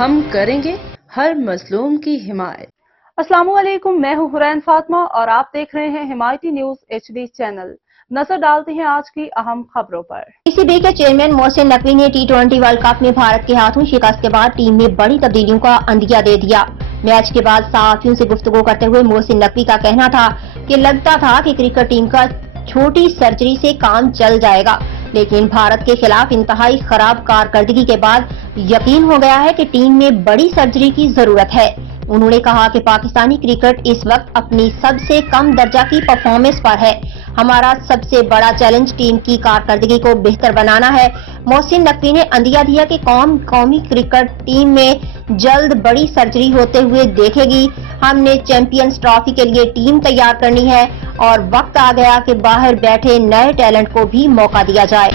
ہم کریں گے ہر مظلوم کی حمایت۔ السلام علیکم، میں ہوں حرین فاطمہ اور آپ دیکھ رہے ہیں حمایتی نیوز HD چینل۔ نظر ڈالتے ہیں آج کی اہم خبروں پر۔ PCB کے چیئرمین محسن نقوی نے T20 ورلڈ کپ میں بھارت کے ہاتھوں شکست کے بعد ٹیم میں بڑی تبدیلیوں کا عندیہ دے دیا۔ میچ کے بعد صحافیوں سے گفتگو کرتے ہوئے محسن نقوی کا کہنا تھا کہ لگتا تھا کہ کرکٹ ٹیم کا چھوٹی سرجری سے کام چل جائے گا، لیکن بھارت کے خلاف انتہائی خراب کارکردگی کے بعد یقین ہو گیا ہے کہ ٹیم میں بڑی سرجری کی ضرورت ہے۔ انہوں نے کہا کہ پاکستانی کرکٹ اس وقت اپنی سب سے کم درجہ کی پرفارمنس پر ہے۔ ہمارا سب سے بڑا چیلنج ٹیم کی کارکردگی کو بہتر بنانا ہے۔ محسن نقوی نے عندیہ دیا کہ قومی کرکٹ ٹیم میں جلد بڑی سرجری ہوتے ہوئے دیکھے گی۔ ہم نے چیمپئنز ٹرافی کے لیے ٹیم تیار کرنی ہے اور وقت آ گیا کہ باہر بیٹھے نئے ٹیلنٹ کو بھی موقع دیا جائے۔